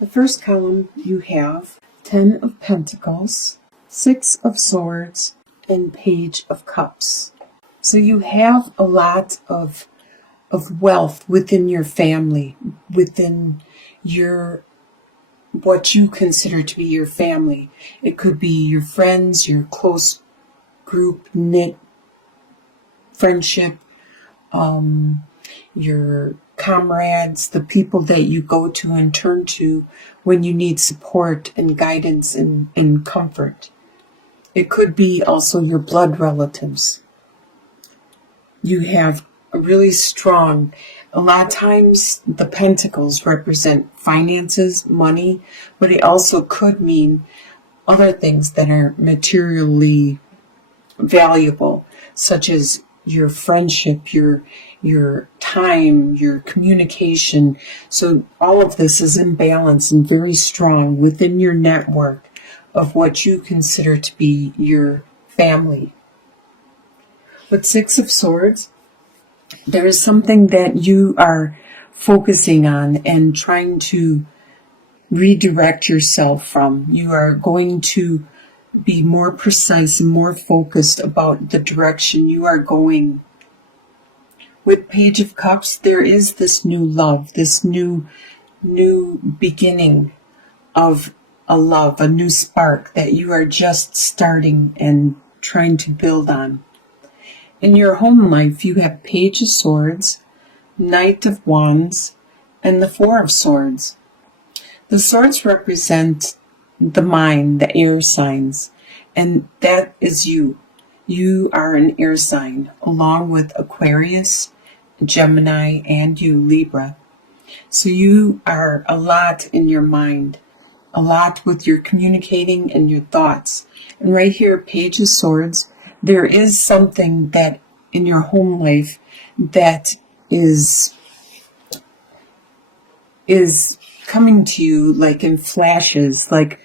The first column you have 10 of Pentacles, 6 of Swords, and Page of Cups. So you have a lot of wealth within your family, within what you consider to be your family. It could be your friends, your close group knit friendship, your comrades, the people that you go to and turn to when you need support and guidance and comfort. It could be also your blood relatives. You have a really strong, a lot of times the pentacles represent finances, money, but it also could mean other things that are materially valuable, such as your friendship, your time, your communication. So all of this is in balance and very strong within your network of what you consider to be your family. With 6 of Swords, there is something that you are focusing on and trying to redirect yourself from. You are going to be more precise and more focused about the direction you are going. With Page of Cups, there is this new love, this new beginning of a love, a new spark that you are just starting and trying to build on. In your home life, you have Page of Swords, Knight of Wands, and the 4 of Swords. The swords represent the mind, the air signs, and that is you. You are an air sign, along with Aquarius, Gemini, and you, Libra. So you are a lot in your mind, a lot with your communicating and your thoughts. And right here, Page of Swords, there is something that in your home life that is coming to you like in flashes. Like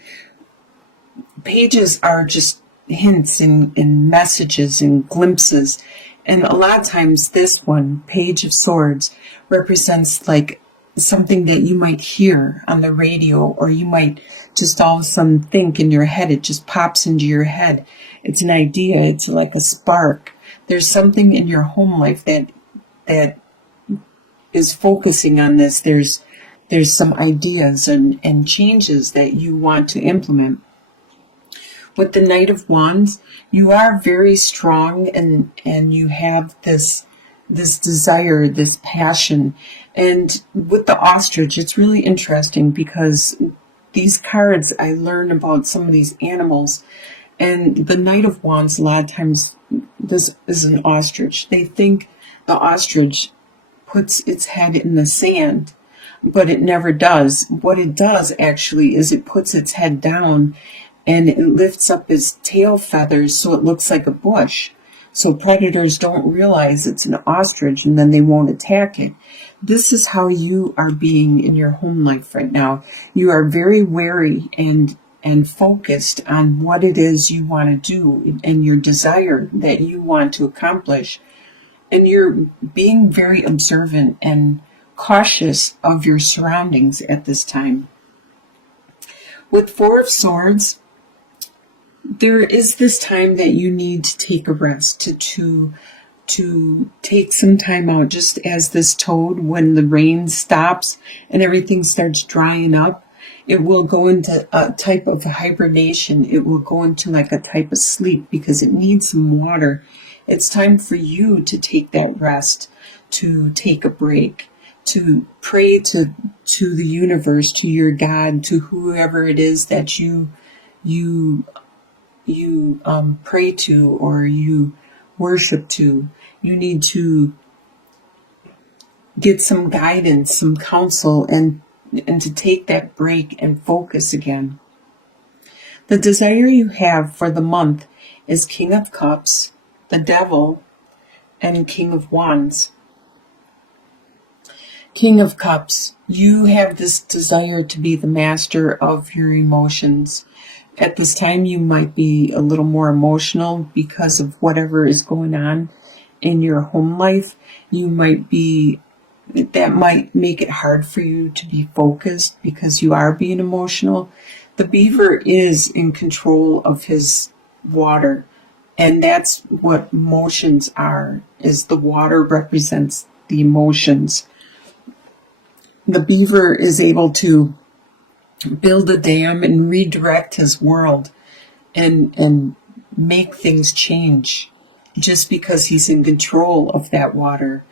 pages are just hints and messages and glimpses. And a lot of times this one, Page of Swords, represents like something that you might hear on the radio, or you might just all of a sudden think in your head. It just pops into your head. It's an idea. It's like a spark. There's something in your home life that is focusing on this. There's some ideas and changes that you want to implement. With the Knight of Wands, you are very strong and you have this desire, this passion. And with the ostrich, it's really interesting because these cards, I learn about some of these animals, and the Knight of Wands, a lot of times, this is an ostrich. They think the ostrich puts its head in the sand, but it never does. What it does actually is it puts its head down and it lifts up its tail feathers so it looks like a bush. So predators don't realize it's an ostrich and then they won't attack it. This is how you are being in your home life right now. You are very wary and focused on what it is you want to do and your desire that you want to accomplish. And you're being very observant and cautious of your surroundings at this time. With 4 of Swords, there is this time that you need to take a rest, to take some time out, just as this toad, when the rain stops and everything starts drying up, it will go into a type of hibernation. It will go into like a type of sleep because it needs some water. It's time for you to take that rest, to take a break, to pray to the universe, to your God, to whoever it is that you pray to or you worship to. You need to get some guidance, some counsel, and to take that break and focus again. The desire you have for the month is King of Cups, the Devil, and King of Wands. King of Cups, you have this desire to be the master of your emotions. At this time, you might be a little more emotional because of whatever is going on in your home life. You might be that might make it hard for you to be focused because you are being emotional. The beaver is in control of his water, and that's what emotions are, is the water represents the emotions. The beaver is able to build a dam and redirect his world and make things change just because he's in control of that water.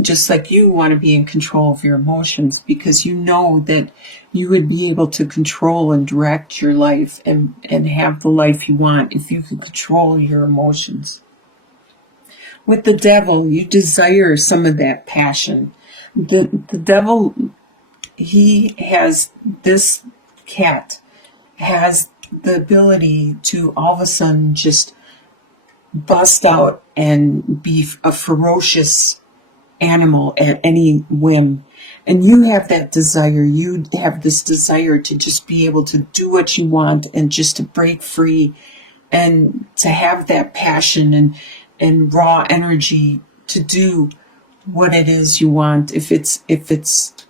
Just like you want to be in control of your emotions because you know that you would be able to control and direct your life and have the life you want if you could control your emotions. With the devil, you desire some of that passion. The devil, he has, this cat has the ability to all of a sudden just bust out and be a ferocious animal at any whim. And you have that desire. You have this desire to just be able to do what you want and just to break free and to have that passion and raw energy to do what it is you want. If it's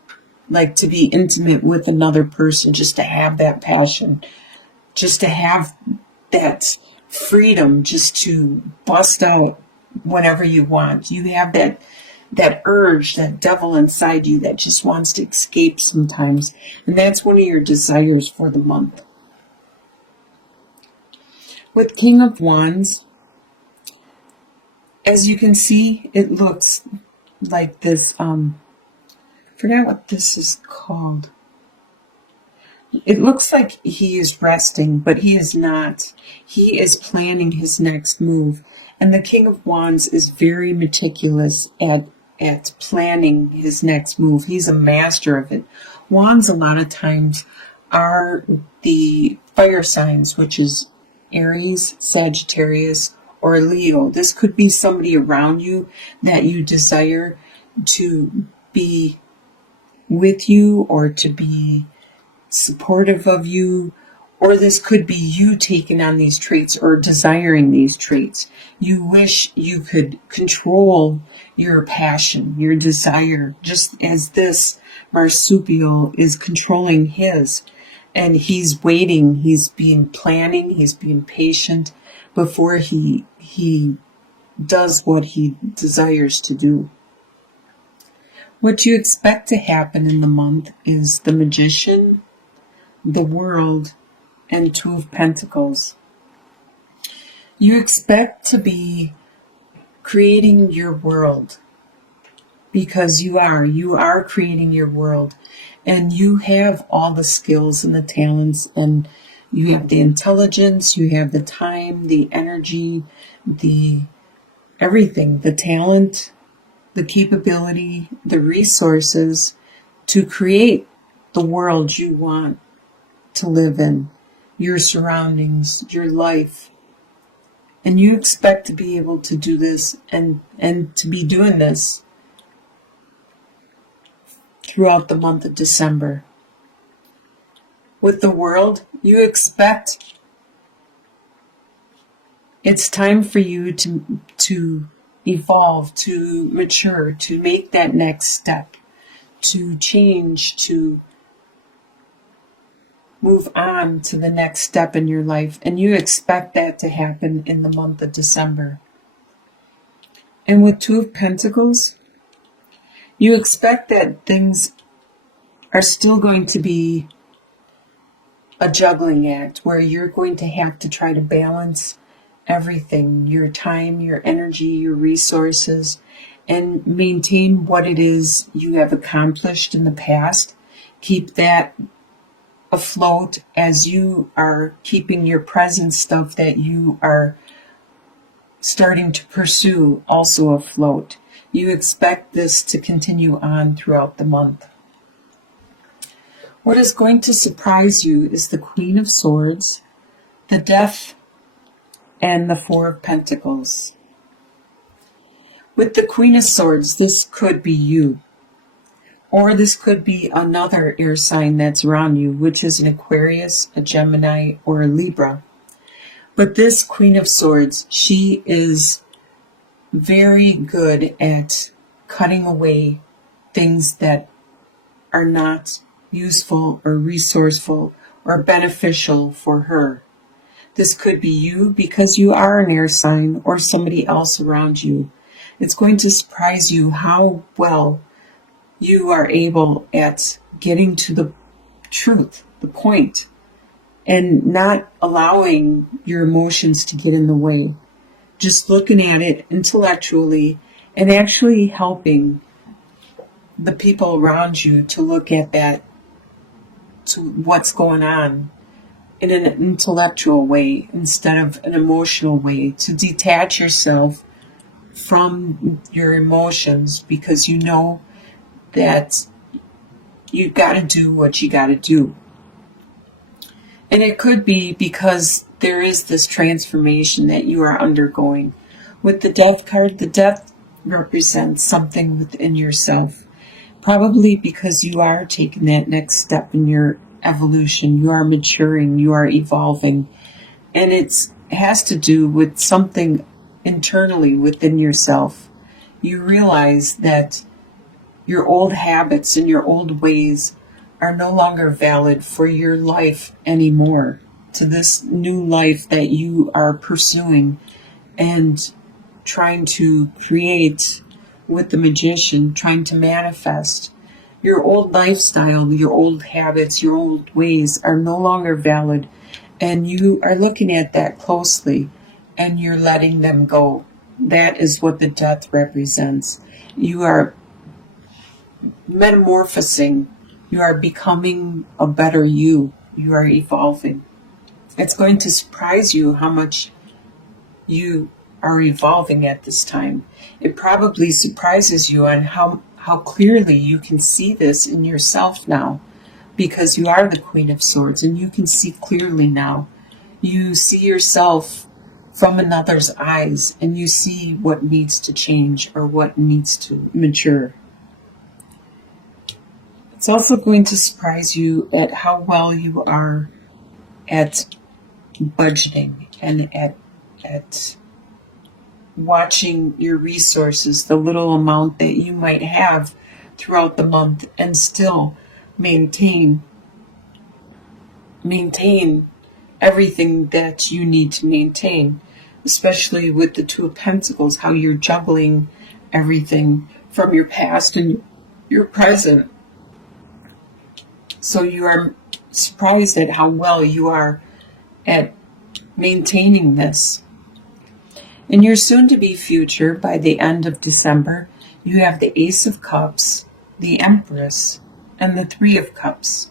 like to be intimate with another person, just to have that passion, just to have that freedom, just to bust out whenever you want. You have that urge, that devil inside you that just wants to escape sometimes. And that's one of your desires for the month. With King of Wands, as you can see, it looks like this, forgot what this is called. It looks like he is resting, but he is not. He is planning his next move. And the King of Wands is very meticulous at planning his next move. He's a master of it. Wands a lot of times are the fire signs, which is Aries, Sagittarius, or Leo. This could be somebody around you that you desire to be with you or to be supportive of you, or this could be you taking on these traits or desiring these traits. You wish you could control your passion, your desire, just as this marsupial is controlling his. And he's waiting, he's being planning, he's being patient before he does what he desires to do. What you expect to happen in the month is the Magician, the World, and Two of Pentacles. You expect to be creating your world because you are creating your world, and you have all the skills and the talents, and you have the intelligence, you have the time, the energy, the everything, the talent, the capability, the resources to create the world you want to live in, your surroundings, your life. And you expect to be able to do this and to be doing this throughout the month of December. With the World, you expect it's time for you to evolve, to mature, to make that next step, to change, to move on to the next step in your life. And you expect that to happen in the month of December. And with Two of Pentacles, you expect that things are still going to be a juggling act where you're going to have to try to balance everything, your time, your energy, your resources, and maintain what it is you have accomplished in the past. Keep that afloat as you are keeping your present stuff that you are starting to pursue also afloat. You expect this to continue on throughout the month. What is going to surprise you is the Queen of Swords, the Death, and the Four of Pentacles. With the Queen of Swords, this could be you. Or this could be another air sign that's around you, which is an Aquarius, a Gemini, or a Libra. But this Queen of Swords, she is very good at cutting away things that are not useful or resourceful or beneficial for her. This could be you because you are an air sign or somebody else around you. It's going to surprise you how well you are able at getting to the truth, the point, and not allowing your emotions to get in the way. Just looking at it intellectually and actually helping the people around you to look at that, to what's going on in an intellectual way instead of an emotional way, to detach yourself from your emotions because you know that you got to do what you got to do. And it could be because there is this transformation that you are undergoing. With the death card, the death represents something within yourself. Probably because you are taking that next step in your evolution. You are maturing, you are evolving. And it has to do with something internally within yourself. You realize that your old habits and your old ways are no longer valid for your life anymore, to this new life that you are pursuing and trying to create with the magician, trying to manifest. Your old lifestyle, your old habits, your old ways are no longer valid, and you are looking at that closely and you're letting them go. That is what the death represents. You are metamorphosing. You are becoming a better you. You are evolving. It's going to surprise you how much you are evolving at this time. It probably surprises you on how clearly you can see this in yourself now, because you are the Queen of Swords and you can see clearly now. You see yourself from another's eyes and you see what needs to change or what needs to mature. It's also going to surprise you at how well you are at budgeting and at watching your resources, the little amount that you might have throughout the month, and still maintain everything that you need to maintain, especially with the Two of Pentacles, how you're juggling everything from your past and your present. So you are surprised at how well you are at maintaining this. In your soon-to-be future, by the end of December, you have the Ace of Cups, the Empress, and the Three of Cups.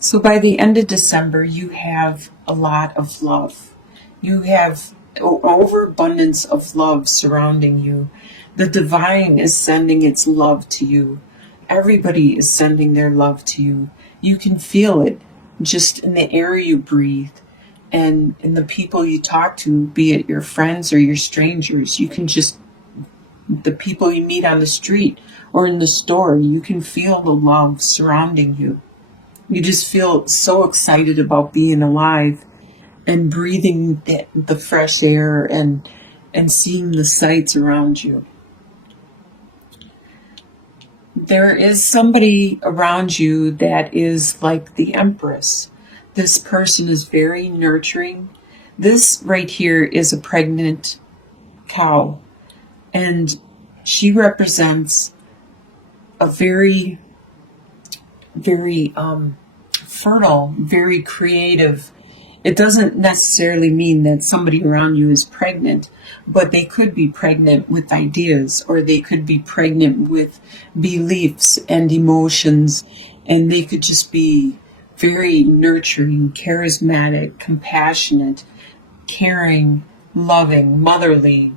So by the end of December, you have a lot of love. You have overabundance of love surrounding you. The divine is sending its love to you. Everybody is sending their love to you. You can feel it just in the air you breathe and in the people you talk to, be it your friends or your strangers. You can just, the people you meet on the street or in the store, you can feel the love surrounding you. You just feel so excited about being alive and breathing the fresh air and seeing the sights around you. There is somebody around you that is like the Empress. This person is very nurturing. This right here is a pregnant cow, and she represents a very, very fertile, very creative. It doesn't necessarily mean that somebody around you is pregnant, but they could be pregnant with ideas, or they could be pregnant with beliefs and emotions, and they could just be very nurturing, charismatic, compassionate, caring, loving, motherly.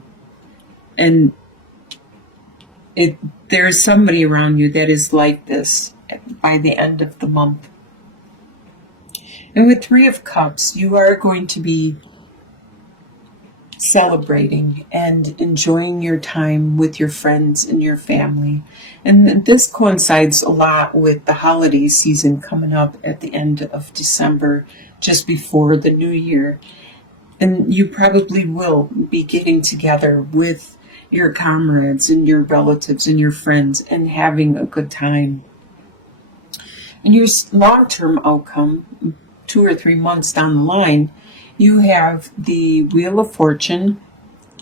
And there's somebody around you that is like this by the end of the month. And with Three of Cups, you are going to be celebrating and enjoying your time with your friends and your family. And this coincides a lot with the holiday season coming up at the end of December, just before the new year. And you probably will be getting together with your comrades and your relatives and your friends and having a good time. And your long-term outcome, 2 or 3 months down the line, you have the Wheel of Fortune,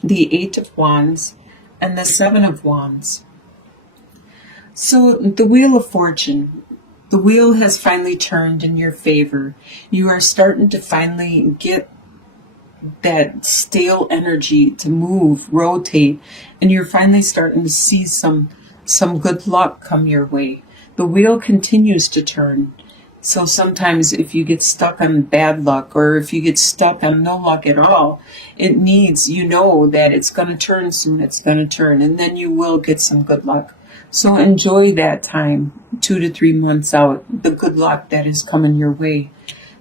the Eight of Wands, and the Seven of Wands. So the Wheel of Fortune, the wheel has finally turned in your favor. You are starting to finally get that stale energy to move, rotate, and you're finally starting to see some good luck come your way. The wheel continues to turn. So sometimes if you get stuck on bad luck, or if you get stuck on no luck at all, it means you know that it's going to turn soon, it's going to turn, and then you will get some good luck. So enjoy that time, 2 to 3 months out, the good luck that is coming your way.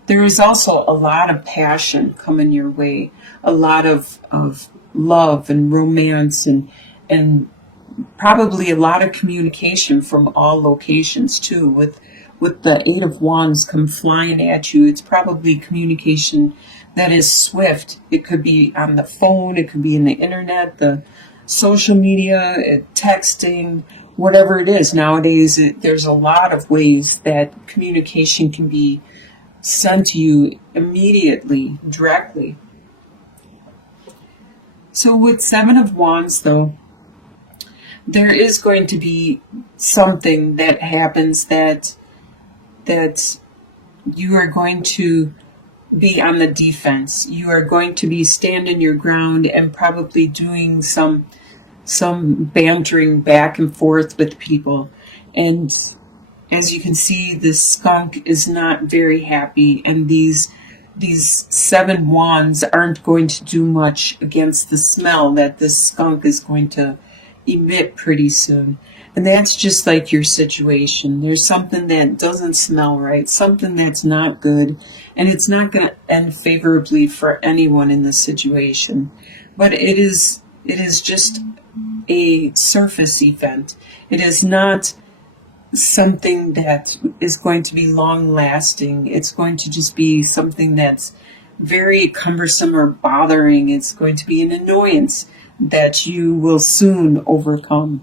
There is also a lot of passion coming your way, a lot of love and romance, and probably a lot of communication from all locations too. With the Eight of Wands come flying at you, it's probably communication that is swift. It could be on the phone, it could be in the internet, the social media, texting, whatever it is. Nowadays, there's a lot of ways that communication can be sent to you immediately, directly. So with Seven of Wands, though, there is going to be something that happens that you are going to be on the defense. You are going to be standing your ground and probably doing some bantering back and forth with people. And as you can see, the skunk is not very happy, and these seven wands aren't going to do much against the smell that this skunk is going to emit pretty soon. And that's just like your situation. There's something that doesn't smell right, something that's not good, and it's not going to end favorably for anyone in this situation. But it is just a surface event. It is not something that is going to be long lasting. It's going to just be something that's very cumbersome or bothering. It's going to be an annoyance that you will soon overcome.